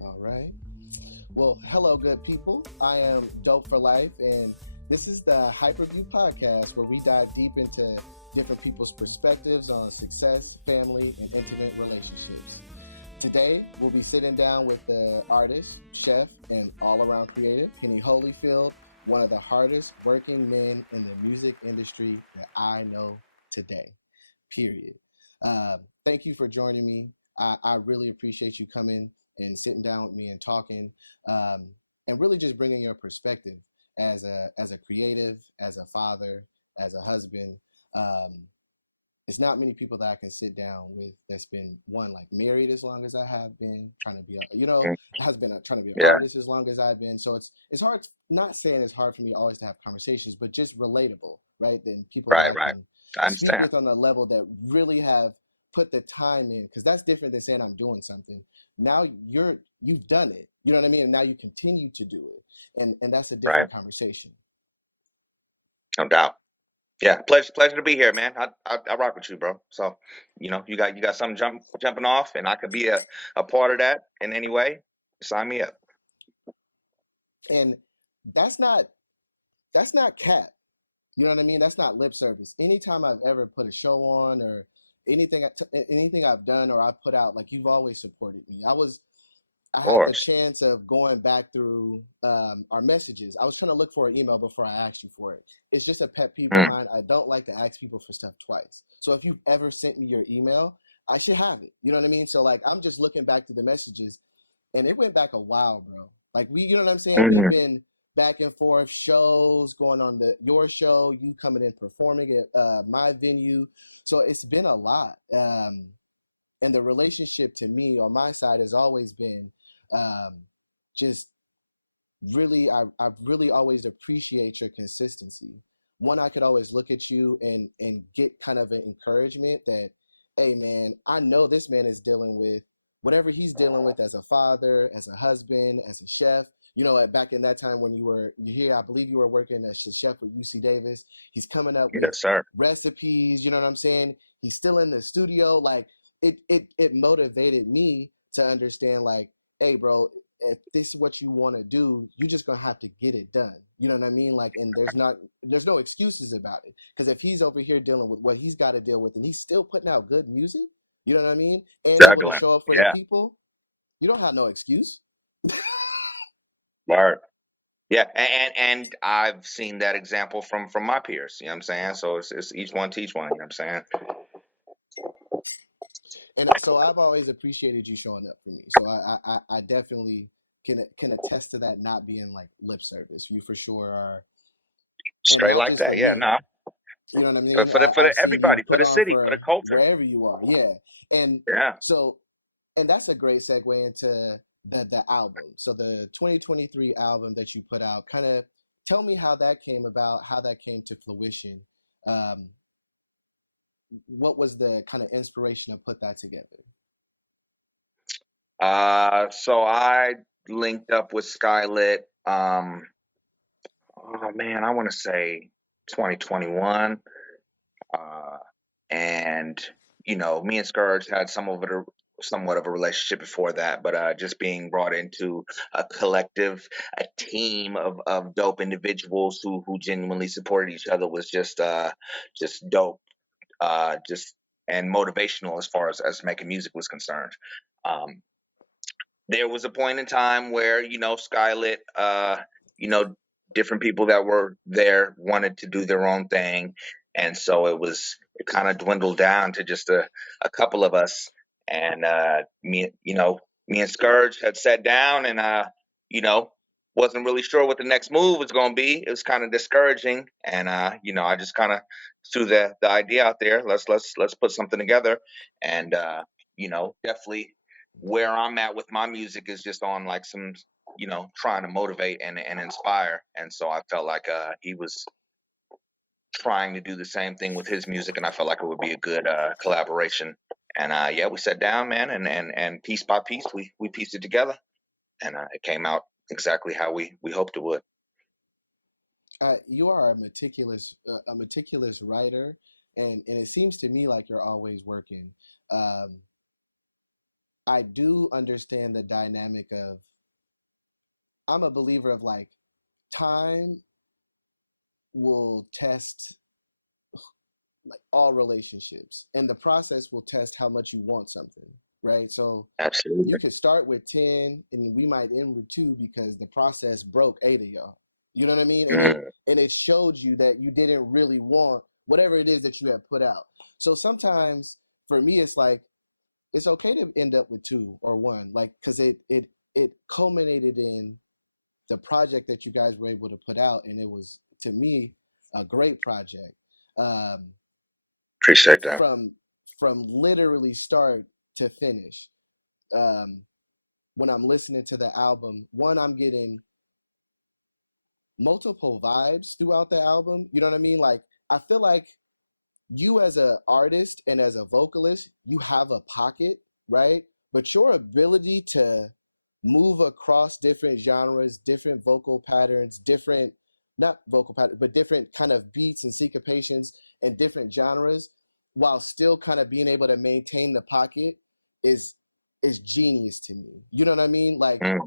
All right. Well, hello, good people. I am Dope for Life, and this is the HyperView podcast where we dive deep into different people's perspectives on success, family, and intimate relationships. Today, we'll be sitting down with the artist, chef, and all around creative, Henny Holyfield, one of the hardest working men in the music industry that I know today, period. Thank you for joining me. I really appreciate you coming and sitting down with me and talking, and really just bringing your perspective as a creative, as a father, as a husband. Um, it's not many people that I can sit down with that's been one like married as long as I have been, trying to be Mm. has been trying to be an Yeah, artist as long as I've been. So it's hard. Not saying it's hard for me always to have conversations, but just relatable, right? Then people that right, I right. can I speak understand. with on a level that really have put the time in, because that's different than saying I'm doing something. Now you've done it. You know what I mean? And now you continue to do it, and that's a Right, different conversation. no doubt. Yeah, pleasure to be here, man. I rock with you, bro. So, you got something jumping off, and I could be a part of that in any way. Sign me up. And that's not that's not cap. You know what I mean? That's not lip service. Anytime I've ever put a show on or anything I've done or I put out, like you've always supported me. I Of had the course. chance of going back through our messages. I was trying to look for an email before I asked you for it. It's just a pet peeve of Mm. mine. I don't like to ask people for stuff twice. So if you've ever sent me your email, I should have it. You know what I mean? So like I'm just looking back through the messages, and it went back a while, bro. Like you know what I'm saying? We've Hmm. been back and forth shows going on your show, you coming in performing at my venue. So it's been a lot. And the relationship to me on my side has always been um, just really, I've really always appreciate your consistency. One, I could always look at you and get kind of an encouragement that, hey man, I know this man is dealing with whatever he's dealing with as a father, as a husband, as a chef. You know, back in that time when you here, I believe you were working as a chef with UC Davis. He's coming up with Yes, sir. recipes. You know what I'm saying? He's still in the studio. Like it motivated me to understand, like, hey, bro, if this is what you want to do, you're just gonna have to get it done. You know what I mean? Like, and there's no excuses about it. Because if he's over here dealing with what he's got to deal with, and he's still putting out good music, you know what I mean, and able to Exactly. show up for the Yeah. people, you don't have no excuse. Word. Yeah, and I've seen that example from my peers. You know what I'm saying? So it's each one teach one. You know what I'm saying? And so I've always appreciated you showing up for me. So I definitely can attest to that not being like lip service. You for sure are, and Straight not like just that. for Yeah. me. No. You know what I For mean? for the for I've the seen you everybody, for put the on city, for the for culture. wherever you are. Yeah. And Yeah. so, and that's a great segue into the album. So the 2023 album that you put out, kind of tell me how that came about, how that came to fruition. Um, what was the kind of inspiration to put that together? So I linked up with Skylit. Oh man, I want to say 2021. Uh, and me and Scourge had somewhat of a relationship before that, but just being brought into a collective, a team of dope individuals who genuinely supported each other was just dope, just and motivational as far as making music was concerned. Um, there was a point in time where Skylit, you know, different people that were there wanted to do their own thing, and so it kind of dwindled down to just a couple of us, and me and Scourge had sat down and you know wasn't really sure what the next move was going to be. It was kind of discouraging, and I just kind of threw the idea out there. Let's put something together, and definitely where I'm at with my music is just on like some, trying to motivate and inspire. And so I felt like he was trying to do the same thing with his music, and I felt like it would be a good collaboration. And yeah, we sat down, man, and piece by piece, we pieced it together, and it came out exactly how we hoped it would. You are a meticulous writer, and it seems to me like you're always working. Um, I do understand the dynamic of, I'm a believer of like, time will test like all relationships, and the process will test how much you want something, right? So you Absolutely. could start with 10 and we might end with 2 because the process broke 8 of y'all. You know what I mean? Mm, And it showed you that you didn't really want whatever it is that you had put out. So sometimes for me it's like, it's okay to end up with 2 or 1, like, because it culminated in the project that you guys were able to put out, and it was, to me, a great project. um, appreciate that. from from literally start to finish. um, when I'm listening to the album, one, I'm getting multiple vibes throughout the album. You know what I mean? Like, I feel like you as an artist and as a vocalist, you have a pocket, right? But your ability to move across different genres, different vocal patterns, different, not vocal patterns, but different kind of beats and syncopations and different genres, while still kind of being able to maintain the pocket, is is genius to me. You know what I mean? Like, Mm,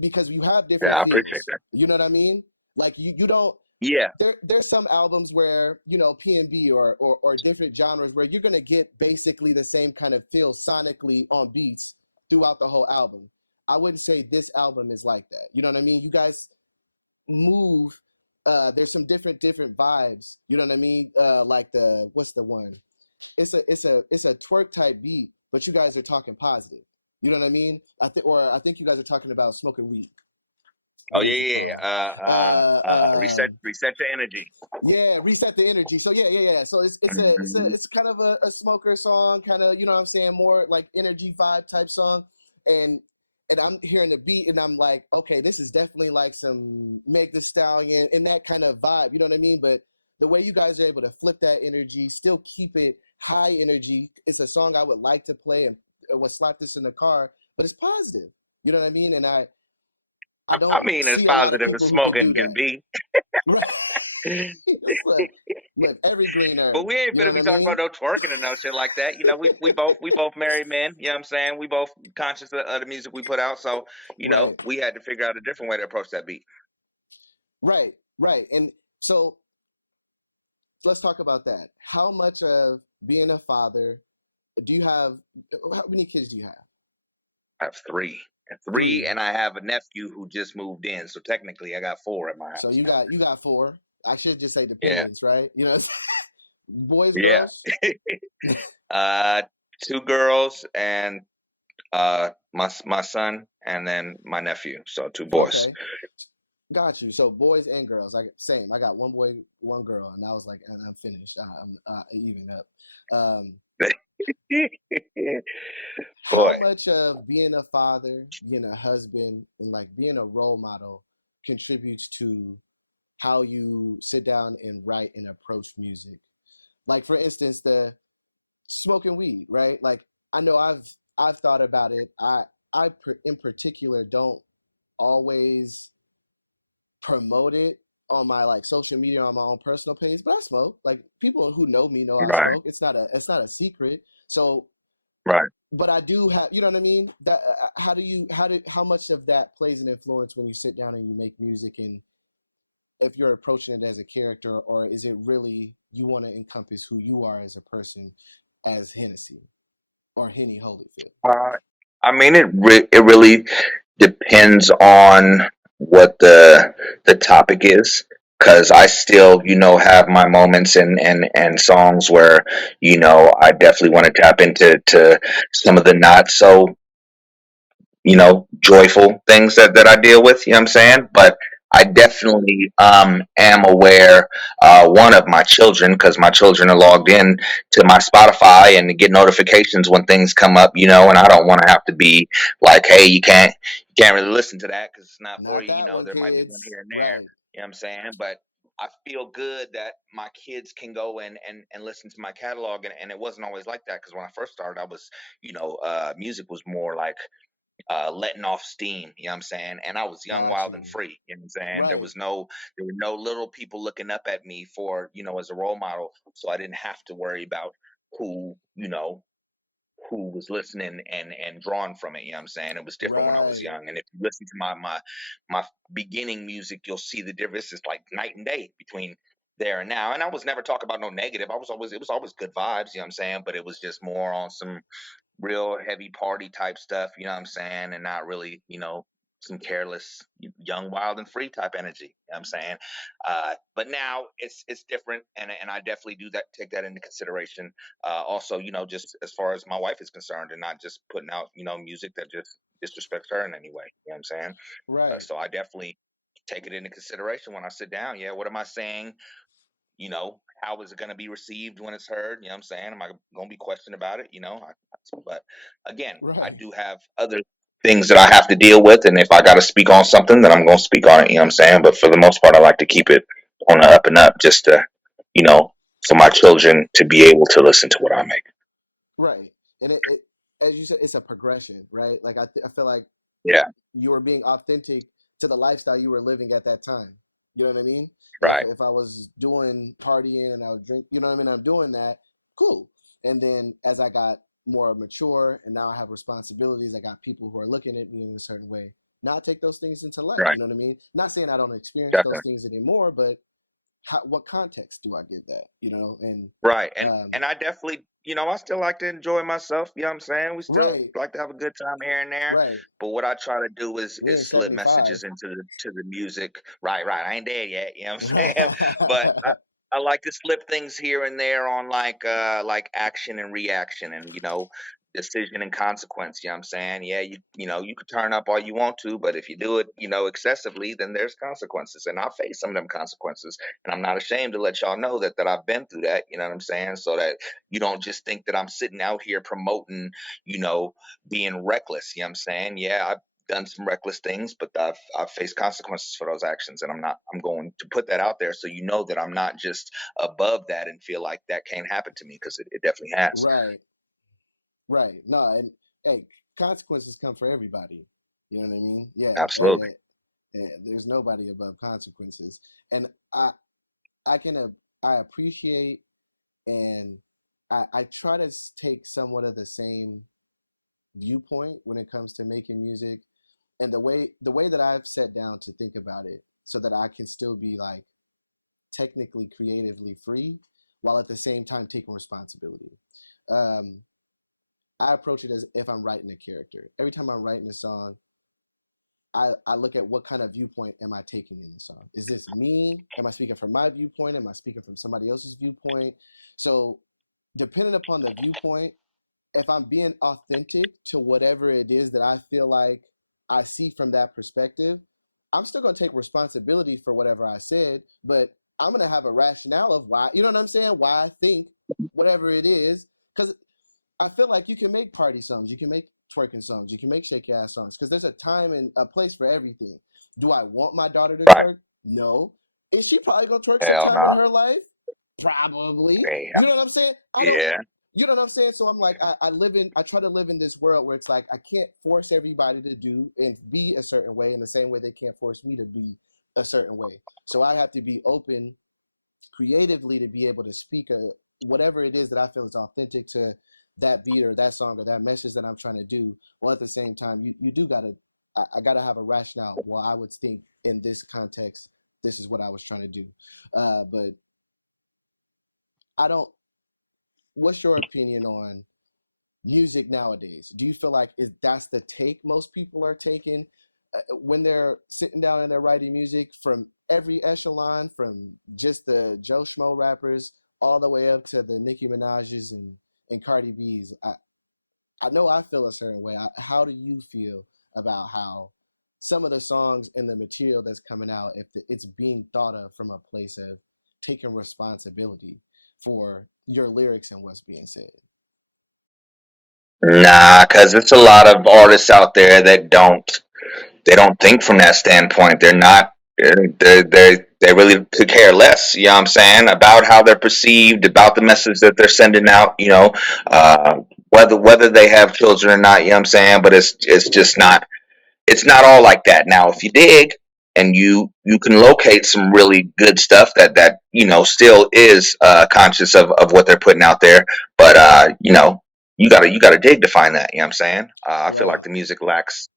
because you have yeah, different I appreciate feels. that. You know what I mean? Like, you don't, Yeah. there's some albums where, P&B or different genres where you're gonna get basically the same kind of feel sonically on beats throughout the whole album. I wouldn't say this album is like that. You know what I mean? You guys move. There's some different vibes. You know what I mean? Like, the what's the one? It's a twerk type beat, but you guys are talking positive. You know what I mean? I think you guys are talking about smoking weed. Oh What yeah, is it yeah, called? reset, reset the energy. Yeah, reset the energy. So yeah. So Mhm. it's kind of a smoker song, kind of, you know what I'm saying, more like energy vibe type song, and I'm hearing the beat and I'm like, okay, this is definitely like some Meg The Stallion and that kind of vibe. You know what I mean? But the way you guys are able to flip that energy, still keep it high energy. It's a song I would like to play and would slap this in the car, but it's positive. You know what I mean? And I I don't mean, as see a lot of positive as people who could do smoking can that. be, Right? Just look, every green but herb. we ain't You know finna what be I talking about mean? no twerking and no shit like that. You know, we both married men. You know what I'm saying? We both conscious of the music we put out, so Right, we had to figure out a different way to approach that beat. right. And so let's talk about that. How much of being a father do you have? How many kids do you have? I have three, Three. and I have a nephew who just moved in, so technically I got four at my So house. you got four. I should just say Yeah, dependents, right? Boys, yeah. girls. uh, two girls and my son, and then my nephew. So two boys. Okay, got you. So boys and girls. Same. I got one boy, one girl, and I was like, and I'm finished. I'm even up. Um, how Boy, much of being a father, being a husband, and like being a role model contributes to how you sit down and write and approach music? Like, for instance, the smoking weed, right? Like, I know I've thought about it. In particular don't always promote it on my like social media, on my own personal page, but I smoke. Like, people who know me know I right, smoke. It's not a secret. So, right. but I do have, you know what I mean? That how much of that plays an influence when you sit down and you make music, and if you're approaching it as a character, or is it really you want to encompass who you are as a person, as Hennessy or Henny Holyfield? Uh, I mean, it really depends on what the topic is. Because I still, have my moments and songs where, I definitely want to tap into some of the not so joyful things that I deal with, you know what I'm saying? But I definitely am aware, one of my children, because my children are logged in to my Spotify and get notifications when things come up, and I don't want to have to be like, hey, you can't really listen to that because it's not for Not you. that one, There might be one kids. here and there, Right. you know what I'm saying? But I feel good that my kids can go and listen to my catalog, and it wasn't always like that, because when I first started, I was, music was more like letting off steam, you know what I'm saying? And I was young, Got wild, and you. free, you know what I'm saying? Right. There were no little people looking up at me for, as a role model. So I didn't have to worry about who, who was listening and drawn from it. You know what I'm saying? It was different when I was Right. young. And if you listen to my beginning music, you'll see the difference. It's like night and day between there and now. And I was never talking about no negative. It was always good vibes, you know what I'm saying? But it was just more on some real heavy party type stuff, you know what I'm saying? And not really, some careless, young, wild, and free type energy. You know what I'm saying? But now it's different, and I definitely do that, take that into consideration. Also, just as far as my wife is concerned, and not just putting out, music that just disrespects her in any way. You know what I'm saying? Right. So I definitely take it into consideration when I sit down. Yeah, what am I saying? How is it going to be received when it's heard? You know what I'm saying? Am I going to be questioned about it? But again, I Right. do have other things that I have to deal with. And if I got to speak on something, then I'm going to speak on it. You know what I'm saying? But for the most part, I like to keep it on the up and up just to, you know, for my children to be able to listen to what I make. Right. And it as you said, it's a progression, right? Like I feel like Yeah. you were being authentic to the lifestyle you were living at that time. You know what I mean? Right. If I was doing partying and I would drink, you know what I mean? I'm doing that, cool. And then as I got more mature and now I have responsibilities, I got people who are looking at me in a certain way. Now I take those things into light. Right. You know what I mean? Not saying I don't experience those Definitely. things anymore, but what context do I give that? You know, and Right. And um, I definitely, I still like to enjoy myself, you know what I'm saying? We still right, like to have a good time here and there. right. But what I try to do is We ain't is slip 75. messages into the music. Right, right. I ain't dead yet, you know what I'm saying? But Right, I like to slip things here and there on like action and reaction and decision and consequence, you know what I'm saying? Yeah, you could turn up all you want to, but if you do it, excessively, then there's consequences. And I face some of them consequences. And I'm not ashamed to let y'all know that I've been through that, you know what I'm saying? So that you don't just think that I'm sitting out here promoting, you know, being reckless, you know what I'm saying? Yeah, I've done some reckless things, but I've faced consequences for those actions, and I'm going to put that out there so you know that I'm not just above that and feel like that can't happen to me, because it definitely has. right, right. No, and hey, consequences come for everybody. You know what I mean? Yeah. Absolutely. There's nobody above consequences, and I can I appreciate and I try to take somewhat of the same viewpoint when it comes to making music, and the way that I've sat down to think about it, so that I can still be like technically creatively free while at the same time taking responsibility. Um, I approach it as if I'm writing a character. Every time I'm writing a song, I look at what kind of viewpoint am I taking in the song. Is this me? Am I speaking from my viewpoint? Am I speaking from somebody else's viewpoint? So, depending upon the viewpoint, if I'm being authentic to whatever it is that I feel like I see from that perspective, I'm still going to take responsibility for whatever I said, but I'm going to have a rationale of why, you know what I'm saying? Why I think whatever it is. Because I feel like you can make party songs, you can make twerking songs, you can make shake your ass songs, because there's a time and a place for everything. Do I want my daughter to Right. twerk? No. Is she probably gonna twerk Hell sometime in no. her life? Probably. Yeah. You know what I'm saying? I don't. Yeah. You know what I'm saying? So I'm like, I try to live in this world where it's like I can't force everybody to do and be a certain way in the same way they can't force me to be a certain way. So I have to be open creatively to be able to speak whatever it is that I feel is authentic to that beat or that song or that message that I'm trying to do. While at the same time, you do gotta, I gotta have a rationale. Well, I would think in this context, this is what I was trying to do. But I don't. What's your opinion on music nowadays? Do you feel like is that's the take most people are taking when they're sitting down and they're writing music, from every echelon, from just the Joe Schmo rappers all the way up to the Nicki Minaj's and Cardi B's? I know I feel a certain way. How do you feel about how some of the songs and the material that's coming out, if it's being thought of from a place of taking responsibility for your lyrics and what's being said? Nah, because it's a lot of artists out there that they don't think from that standpoint. They're not. They really could care less. You know what I'm saying, about how they're perceived, about the message that they're sending out. Whether they have children or not. You know what I'm saying, but it's just not. It's not all like that. Now, if you dig and you can locate some really good stuff that still is conscious of what they're putting out there, but you gotta dig to find that. You know what I'm saying? I feel like Right. the music lacks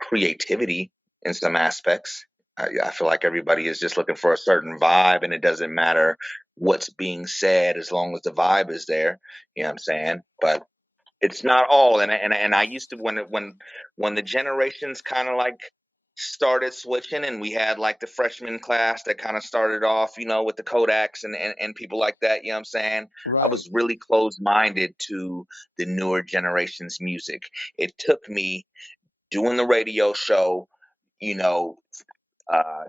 creativity in some aspects. I feel like everybody is just looking for a certain vibe, and it doesn't matter what's being said as long as the vibe is there. You know what I'm saying? But it's not all. And I used to, when the generations kind of like started switching, and we had like the freshman class that kind of started off, with the Kodaks and people like that. You know what I'm saying? I Right. was really closed minded to the newer generation's music. It took me doing the radio show, you know,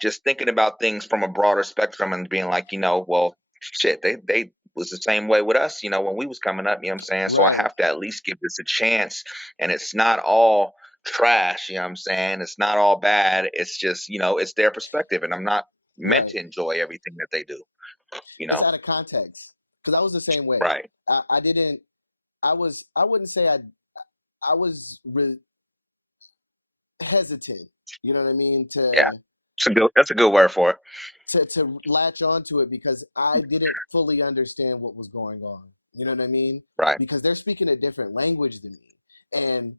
just thinking about things from a broader spectrum and being like, well, shit, they was the same way with us, when we was coming up. You know what I'm saying? So I Right. have to at least give this a chance. And it's not all trash. You know what I'm saying? It's not all bad. It's just, it's their perspective, and I'm not meant Right. to enjoy everything that they do. You It's know? out of context because I was the same way. Right? I didn't. I wouldn't say I was hesitant. You know what I mean Yeah. to That's a good word for it. latch onto it because I didn't fully understand what was going on. You know what I mean? Right. Because they're speaking a different language than me, and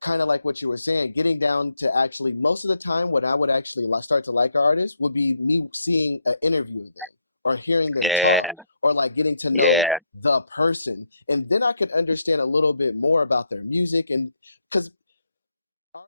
kind of like what you were saying, getting down to actually most of the time when I would actually start to like an artist would be me seeing an interview of them or hearing them Yeah. talk or like getting to know Yeah. the person, and then I could understand a little bit more about their music. And because